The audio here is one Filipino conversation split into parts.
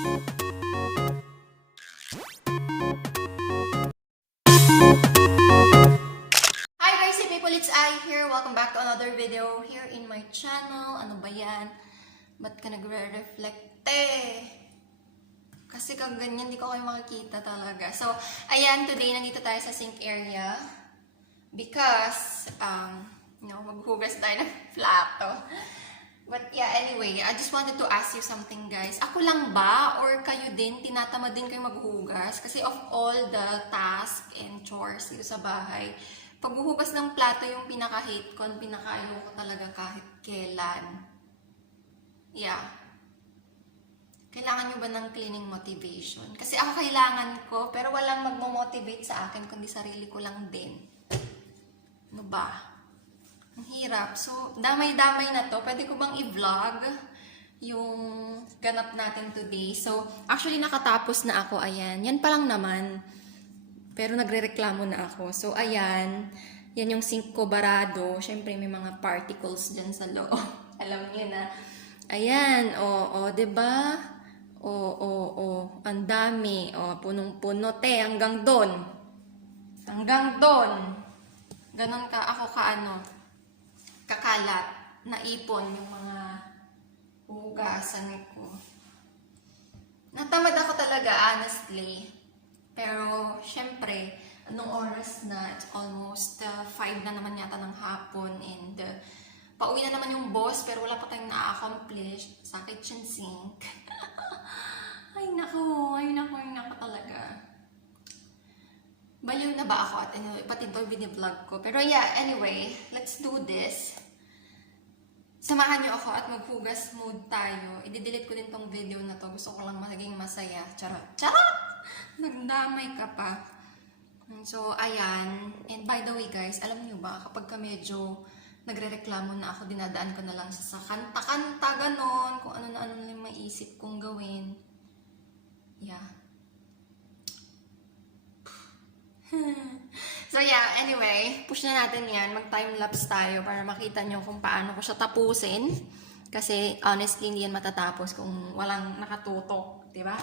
Hi guys, si people, it's I here. Welcome back to another video here in my channel. Ano ba yan? Ba't ka nagre-reflect Kasi kag ganyan, di ko kayo makikita talaga. So, ayan, today nandito tayo sa sink area. Because, maghugas tayo ng plato. But yeah, anyway, I just wanted to ask you something, guys. Ako lang ba or kayo din, tinatamad din kayo maghugas? Kasi of all the tasks and chores dito sa bahay, paghuhugas ng plato yung pinaka-hate ko, pinaka-ayaw ko talaga kahit kailan. Yeah. Kailangan nyo ba ng cleaning motivation? Kasi ako kailangan ko, pero walang magmo-motivate sa akin, kundi sarili ko lang din. Ano ba? Ang hirap. So, damay-damay na to. Pwede ko bang i-vlog yung ganap natin today? So, actually nakatapos na ako. Ayan. Yan pa lang naman. Pero nagre-reklamo na ako. So, ayan. Yan yung sink ko barado. Siyempre, may mga particles dyan sa loob. Alam niyo na. Ayan. Diba? Ang dami. Punong-puno, hanggang doon. Hanggang doon. Ganon ka. Ako kakalat. Naipon yung mga hugasan ko. Natamad ako talaga, honestly. Pero, syempre, anong oras na? It's almost 5 na naman yata ng hapon. And, pauwi na naman yung boss, pero wala pa tayong na-accomplish sa kitchen sink. Ay, nako talaga. Baliw na ba ako? At anyway, pati ito biniblog ko. Pero yeah, anyway, let's do this. Samahan niyo ako at maghugas mood tayo. I-delete ko din tong video na to. Gusto ko lang maging masaya. Charot! Charot! Nagdamay ka pa. So, ayan. And by the way, guys, alam niyo ba, kapag ka medyo nagre-reklamo na ako, dinadaan ko na lang sa kanta-kanta, ganon. Kung ano na yung maisip kong gawin. Yeah. So yeah, anyway, push na natin yan. Mag-time-lapse tayo para makita nyo kung paano ko siya tapusin. Kasi honestly, hindi yan matatapos kung walang nakatutok. Diba?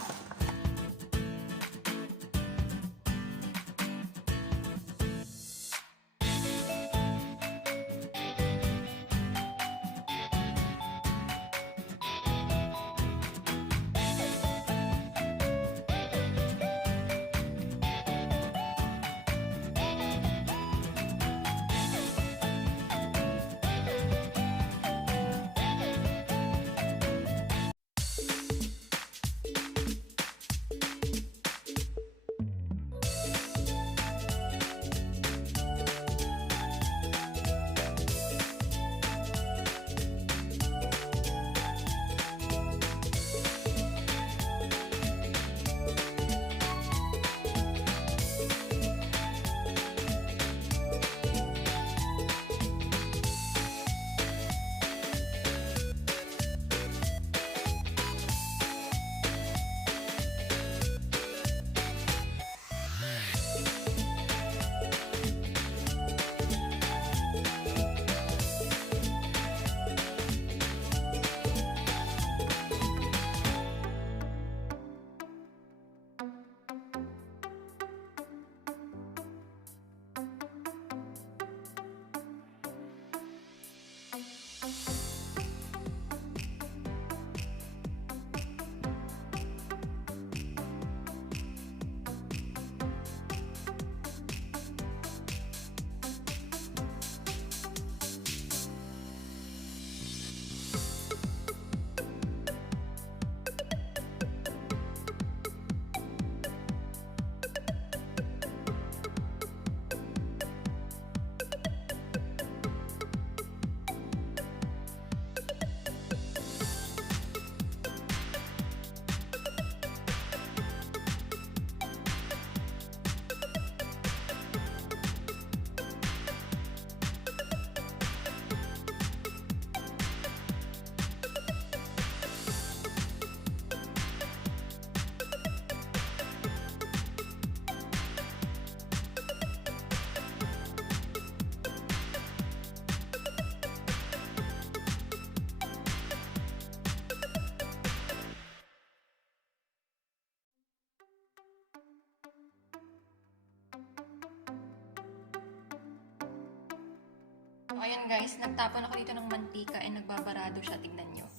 Ayan guys, nagtapon ako dito ng mantika and nagbabarado siya. Tignan nyo.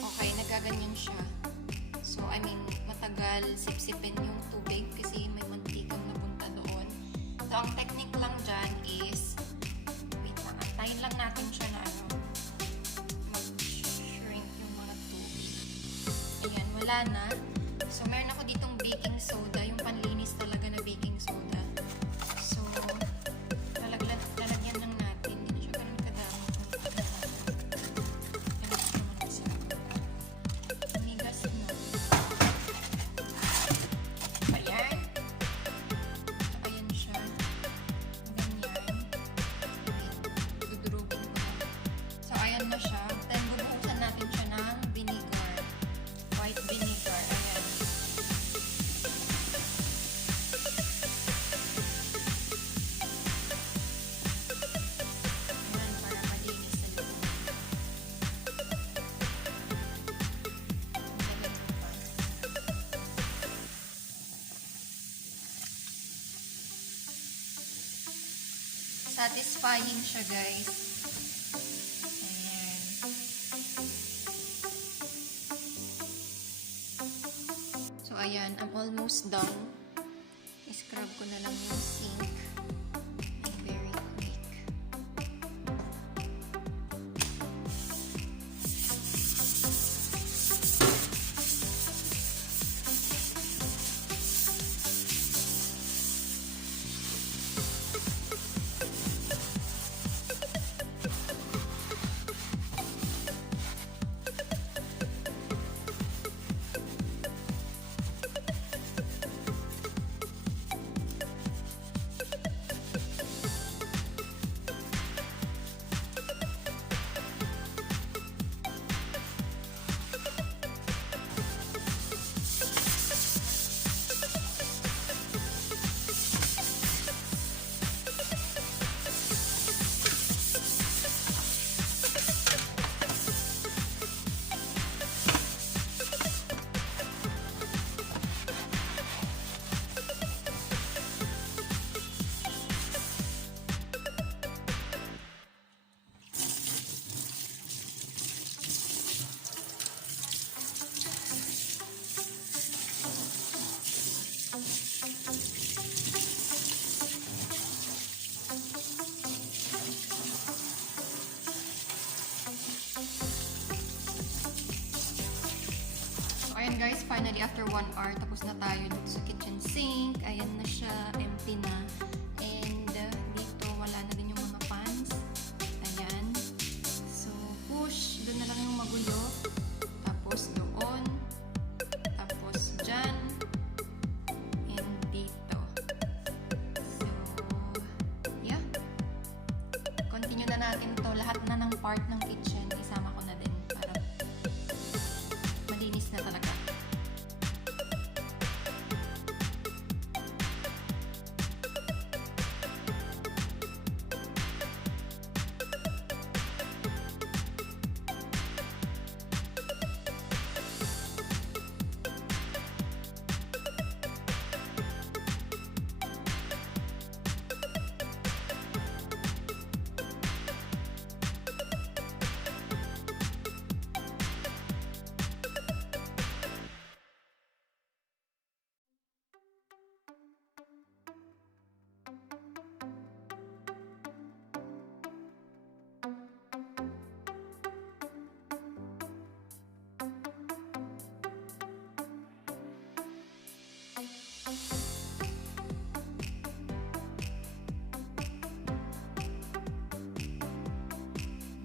Okay, nagaganyan siya. So, I mean, matagal sipsipin yung tubig kasi may mantikang napunta doon. So, ang technique lang dyan is, wait lang, antayin lang natin siya na mag-shrink yung mga tubig. Ayan, wala na. So, meron ako ditong baking soda, yung panlinis talaga na baking soda. So, lalagyan lang natin. Hindi siya ganun kadami. Migas na. Ayan. So, ayan siya. Ganyan. Dudurugin ko. So, ayan na siya. Then, bubuhusan natin siya ng vinegar. White vinegar. Ayan. Satisfying siya, guys. Ayan. So, ayan. I'm almost done. I-scrub ko na lang yung sink. And very quick. Ayan guys, finally after 1 hour, tapos na tayo dito sa kitchen sink. Ayan na siya, empty na. And dito, wala na din yung mga pans. Ayan. So, push. Doon na lang yung magulo. Tapos doon. Tapos dyan. And dito. So, yeah. Continue na natin to. Lahat na ng part ng kitchen, isama ko na din para malinis na talaga.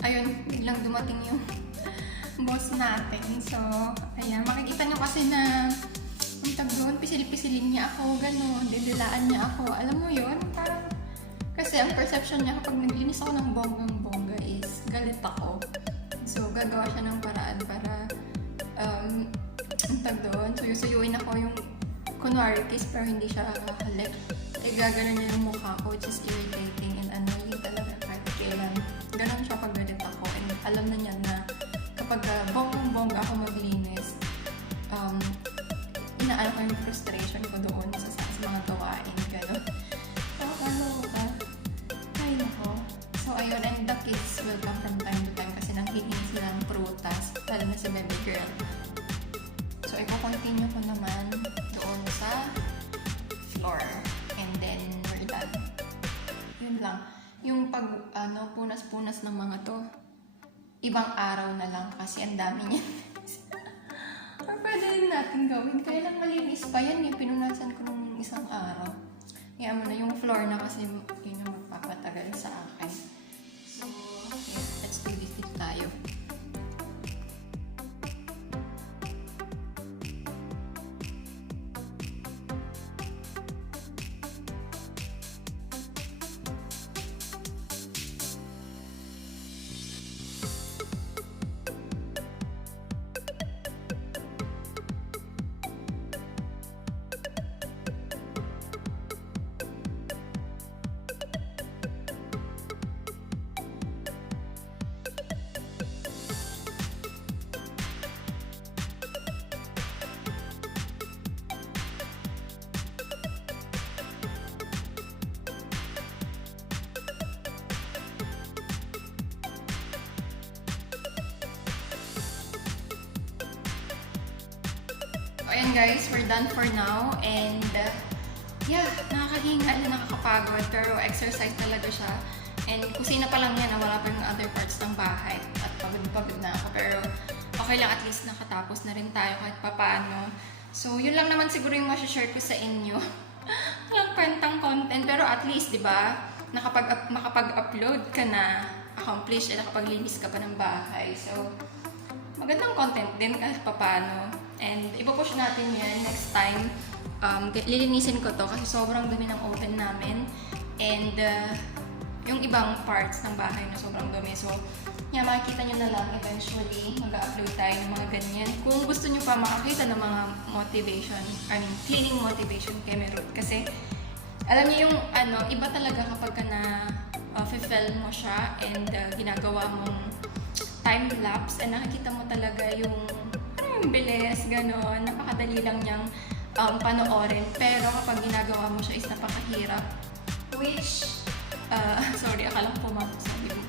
Ayun, biglang dumating yung boss natin. So, ayan, makikita nyo kasi na ang tagdoon, pisil-pisilin niya ako, gano'n, didilaan niya ako. Alam mo yun, parang, kasi ang perception niya kapag naglinis ako ng bonggang-bongga is galit ako. So, gagawa siya ng paraan para, ang tagdoon, suyuin ako yung kunwari kiss pero hindi siya halik. Eh, gaganon niya yung mukha ko, which is irritating and annoying talaga kahit kailan. Ganon siya pag galit ako. And alam na niya na kapag bonggang-bongga ako maglinis, inaano ko yung frustration ko doon sa mga gawain, gano'n. butas, lalo na sa baby girl. So, i-continue ko naman doon sa floor. And then, we're done. Yun lang. Yung pag, punas-punas ng mga to, ibang araw na lang kasi ang dami niyan. Or pwede din natin gawin. Kaya lang malinis pa yan. Pinunasan ko nung isang araw. Kaya mo na yung floor na kasi yun yung magpapatagal sa akin. So, yeah, let's do this tayo. Ayan guys, we're done for now. And yeah, nakakahinga na nakakapagod. Pero exercise talaga siya. And kusina pa lang yan, wala pa yung other parts ng bahay. At pagod na ako. Pero okay lang, at least nakatapos na rin tayo kahit papaano. So yun lang naman siguro yung masashare ko sa inyo. Walang kwentang content. Pero at least, di ba, makapag-upload ka na, accomplish, at nakapaglinis ka pa ng bahay. So, magandang content din kahit papaano. And ipupush natin yan next time. Lilinisin ko to kasi sobrang dumi ng oven namin. And yung ibang parts ng bahay na sobrang dumi. So, yeah, makikita nyo na lang eventually. Mag-upload tayo ng mga ganyan. Kung gusto nyo pa makakita ng mga motivation, cleaning motivation kay Merut. Kasi, alam niyo yung iba talaga kapag ka na film mo siya and ginagawa mong time-lapse and nakikita mo talaga yung bilis, gano'n. Napakadali lang niyang panoorin. Pero kapag ginagawa mo siya is napakahirap. Which, sorry, akala ko pumasok sa video.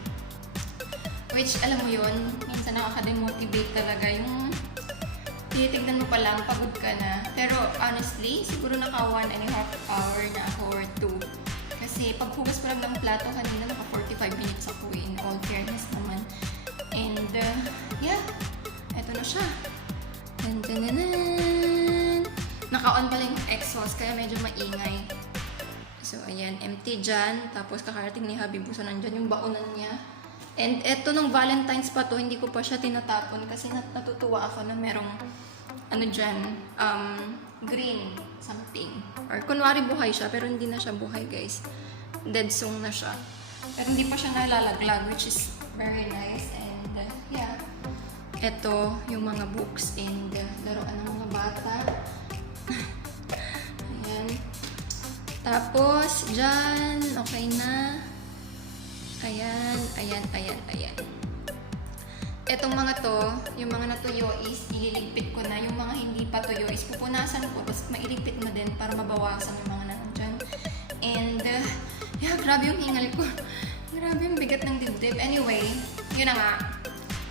Which, alam mo yun, minsan nakaka-demotivate talaga yung tinitignan mo pa lang, pagod ka na. Pero honestly, siguro naka 1.5 hour na ako or 2. Kasi paghugas ko lang ng plato kanina, naka 45 minutes ako in all fairness naman. And, yeah, eto na siya. Naka-on pala yung exhaust, kaya medyo maingay. So, ayan, empty dyan. Tapos, kakarating ni Habibu. So, nandyan yung baunan niya. And eto, nung Valentine's pa to, hindi ko pa siya tinatapon kasi natutuwa ako na merong, dyan, green something. Or, kunwari buhay siya, pero hindi na siya buhay, guys. Dead song na siya. Pero hindi pa siya nalalaglag, which is very nice. And, yeah. Ito, yung mga books and laruan ng mga bata. Ayan. Tapos, dyan, okay na. Ayan. Etong mga to, yung mga natuyo is ililigpit ko na. Yung mga hindi pa tuyo is pupunasan ko, tapos mailigpit na din para mabawasan yung mga nandyan. And, yeah, grabe yung hingal ko. Grabe yung bigat ng dibdib. Anyway, yun na nga.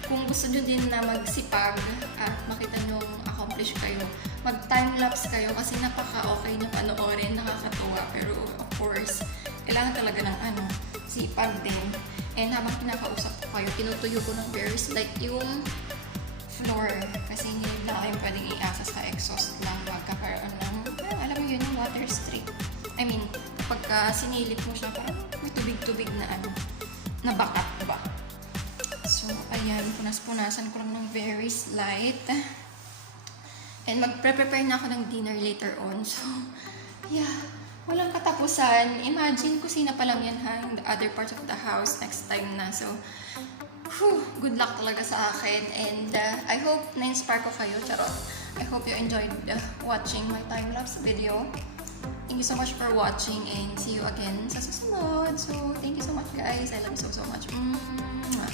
Kung gusto nyo din na magsipag at makita nyo accomplish kayo, mag-time-lapse kayo kasi napaka-okay na panoorin, nakakatuwa. Pero of course, kailangan talaga ng sipag din. And habang pinakausap ko kayo, tinutuyo ko ng very slight yung floor. Kasi hindi na kayo pwedeng iasa sa exhaust lang magkakaroon ng, alam mo yun, yung water streak. I mean, kapag sinilip mo siya, parang may tubig-tubig na na bakat ba? So, ayan, punas-punasan ko lang ng very slight. And mag-prepare na ako ng dinner later on. So, yeah, walang katapusan. Imagine, kusina pa lang yan ha, the other parts of the house next time na. So, good luck talaga sa akin. And I hope na-inspire ko kayo, charot. I hope you enjoyed watching my time-lapse video. Thank you so much for watching and see you again sa susunod. So, thank you so much guys. I love you so much. Mwah.